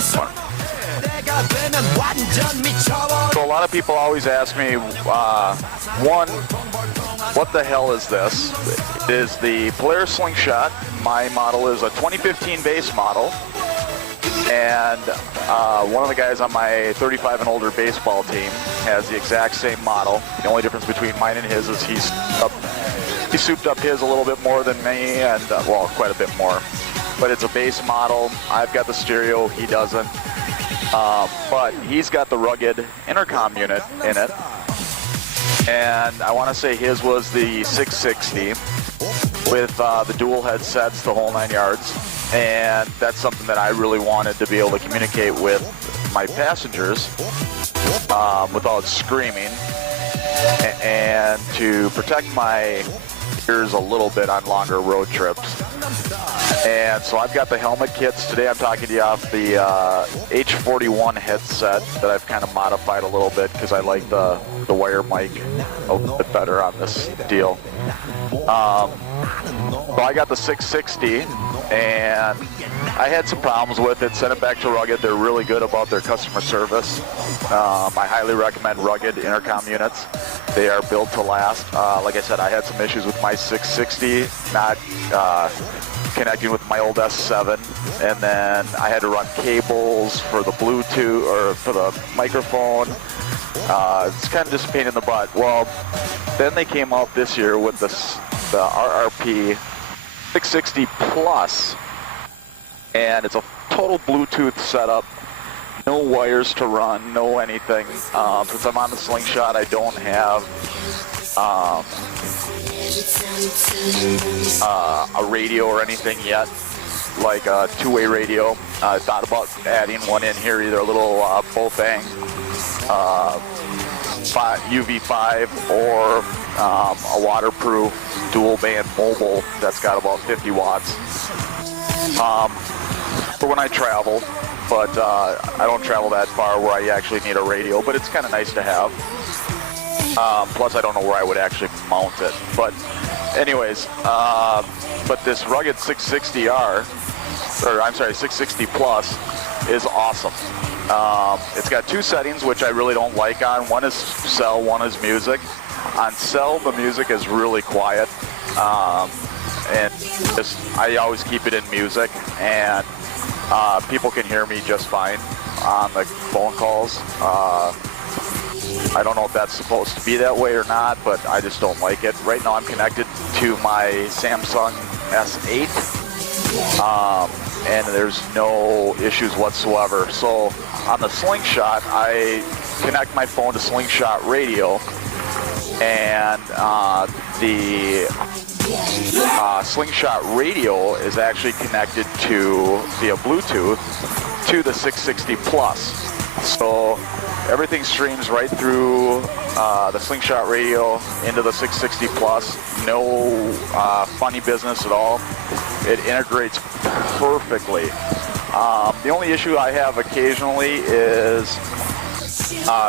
So a lot of people always ask me, one, what the hell is this? It is the Polaris Slingshot. My model is a 2015 base model. And one of the guys on my 35 and older baseball team has the exact same model. The only difference between mine and his is he souped up his a little bit more than me, and well, quite a bit more. But it's a base model. I've got the stereo, he doesn't. But he's got the rugged intercom unit in it. And I want to say his was the 660 with the dual headsets, the whole 9 yards. And that's something that I really wanted to be able to communicate with my passengers without screaming, and to protect my ears a little bit on longer road trips. And so I've got the helmet kits. Today I'm talking to you off the H41 headset that I've kind of modified a little bit because I like the wire mic a little bit better on this deal. So I got the 660, and I had some problems with it. Sent it back to Rugged. They're really good about their customer service. I highly recommend Rugged intercom units. They are built to last. Like I said, I had some issues with my 660 not connecting with my old S7, and then I had to run cables for the Bluetooth or for the microphone. It's kind of just a pain in the butt. Well, then they came out this year with the RRP660 Plus, and it's a total Bluetooth setup. No wires to run, no anything. Since I'm on the Slingshot, I don't have a radio or anything yet, like a two-way radio. I thought about adding one in here, either a little Bofang UV5 or a waterproof dual band mobile that's got about 50 watts for when I travel. But I don't travel that far where I actually need a radio, but it's kind of nice to have. Plus, I don't know where I would actually mount it. But anyways, but this rugged 660R, or I'm sorry, 660 Plus is awesome. It's got two settings, which I really don't like on. One is cell, one is music. On cell, the music is really quiet. And I always keep it in music, and people can hear me just fine on the phone calls. I don't know if that's supposed to be that way or not, but I just don't like it. Right now I'm connected to my Samsung S8, and there's no issues whatsoever. So on the Slingshot, I connect my phone to Slingshot radio, and the Slingshot radio is actually connected via Bluetooth to the 660 Plus. So everything streams right through the Slingshot radio into the 660 Plus. No funny business at all. It integrates perfectly. The only issue I have occasionally is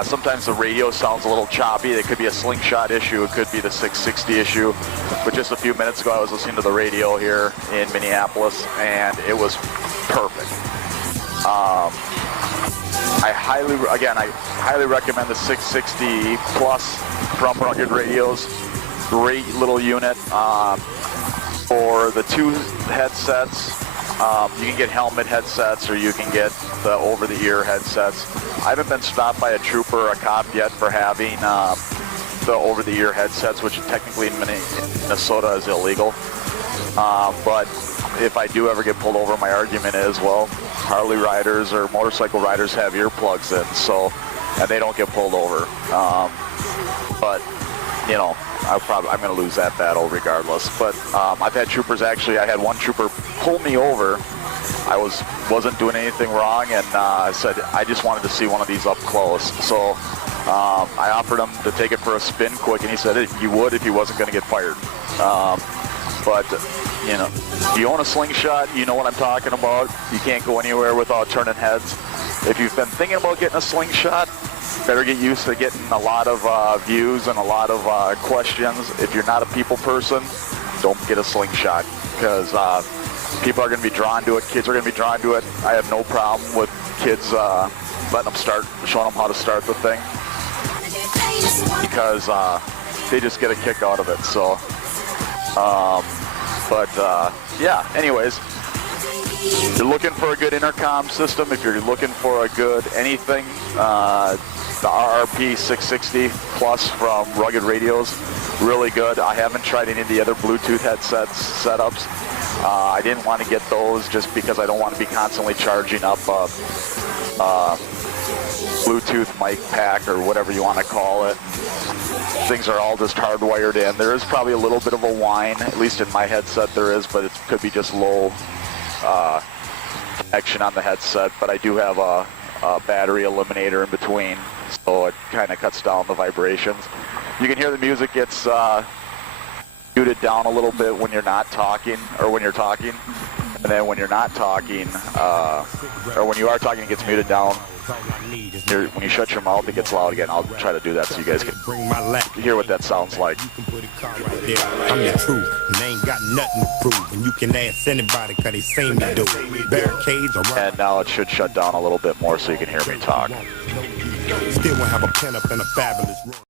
sometimes the radio sounds a little choppy. It could be a Slingshot issue. It could be the 660 issue. But just a few minutes ago, I was listening to the radio here in Minneapolis, and it was perfect. I highly recommend the 660 Plus from Rugged Radios. Great little unit. For the two headsets, you can get helmet headsets, or you can get the over-the-ear headsets. I haven't been stopped by a trooper or a cop yet for having the over-the-ear headsets, which technically in Minnesota is illegal. But if I do ever get pulled over, my argument is, well, Harley riders or motorcycle riders have earplugs in, and they don't get pulled over. But you know, I'm going to lose that battle regardless. But I've had troopers, actually, I had one trooper pull me over. I wasn't doing anything wrong, and I said, I just wanted to see one of these up close. So I offered him to take it for a spin quick, and he said he would if he wasn't going to get fired. But, you know, if you own a Slingshot, you know what I'm talking about. You can't go anywhere without turning heads. If you've been thinking about getting a Slingshot, better get used to getting a lot of views and a lot of questions. If you're not a people person, don't get a Slingshot, because people are going to be drawn to it. Kids are going to be drawn to it. I have no problem with kids, letting them start, showing them how to start the thing, because they just get a kick out of it. So, yeah, anyways, if you're looking for a good intercom system, if you're looking for a good anything, the RRP660 Plus from Rugged Radios, really good. I haven't tried any of the other Bluetooth setups. I didn't want to get those just because I don't want to be constantly charging up a Bluetooth mic pack or whatever you want to call it. Things are all just hardwired in. There is probably a little bit of a whine, at least in my headset there is, but it could be just low connection on the headset. But I do have a battery eliminator in between, so it kind of cuts down the vibrations. You can hear the music gets muted down a little bit when you're not talking, or when you're talking, and then when you're not talking, or when you are talking, it gets muted down. When you shut your mouth, it gets loud again. I'll try to do that so you guys can hear what that sounds like. I'm the truth, and they ain't got nothing to prove. And you can ask anybody, cause they seen me do it. Barricades are and now it should shut down a little bit more so you can hear me talk. Still won't have a pen up in a fabulous room.